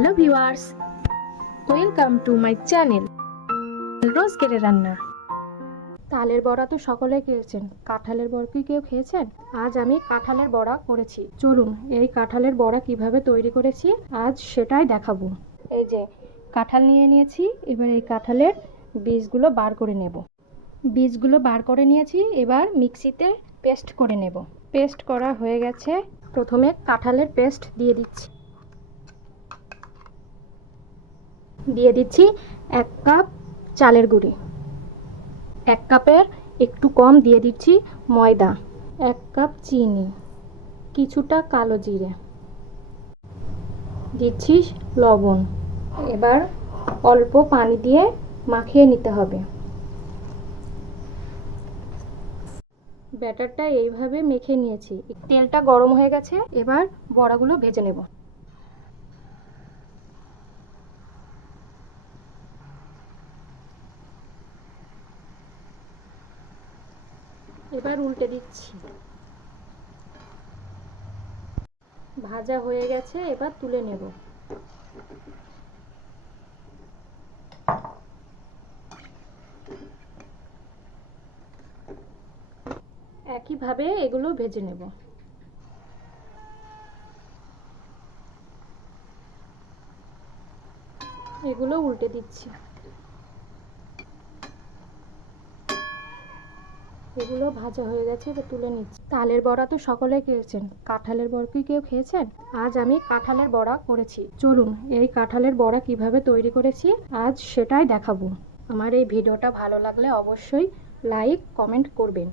Hello viewers, welcome to my channel রোজ কেড়ে রান্না। তালের বড়া তো সকলে খেয়েছেন, কাঁঠালের বড়া কি কেউ খেয়েছেন? আজ আমি কাঁঠালের বড়া করেছি। চলুন এই কাঁঠালের বড়া কিভাবে তৈরি করেছি আজ সেটাই দেখাবো। এই যে কাঁঠাল নিয়ে নিয়েছি, এবার এই কাঁঠালের বীজগুলো বার করে নেব। বীজগুলো বার করে নিয়েছি, এবার মিক্সিতে পেস্ট করে নেব। পেস্ট করা হয়ে গেছে। প্রথমে কাঁঠালের পেস্ট দিয়ে দিচ্ছি 1 কাপ চালের গুঁড়ি, 1 কাপের একটু কম দিয়ে দিচ্ছি ময়দা, 1 কাপ চিনি, কিছুটা কালো জিরে, দিচ্ছি লবণ। এবার অল্প পানি দিয়ে মাখিয়ে নিতে হবে। ব্যাটারটা এইভাবে মেখে নিয়েছি। তেলটা গরম হয়ে গেছে, এবার বড়াগুলো ভেজে নেব। এবার উল্টে দিচ্ছি। ভাজা হয়ে গেছে, এবার তুলে নেব। একইভাবে এগুলো ভেজে নেব। এগুলো উল্টে দিচ্ছি। এগুলো ভাজা হয়ে গেছে, এবার তুলে নিচ্ছি। তালের বড়া তো সকলে খেয়েছেন, কাঁঠালের বড়া কি কেউ খেয়েছেন? আজ আমি কাঁঠালের বড়া করেছি। চলুন এই কাঁঠালের বড়া কিভাবে তৈরি করেছি আজ সেটাই দেখাবো। আমার এই ভিডিওটা ভালো লাগলে অবশ্যই লাইক কমেন্ট করবেন।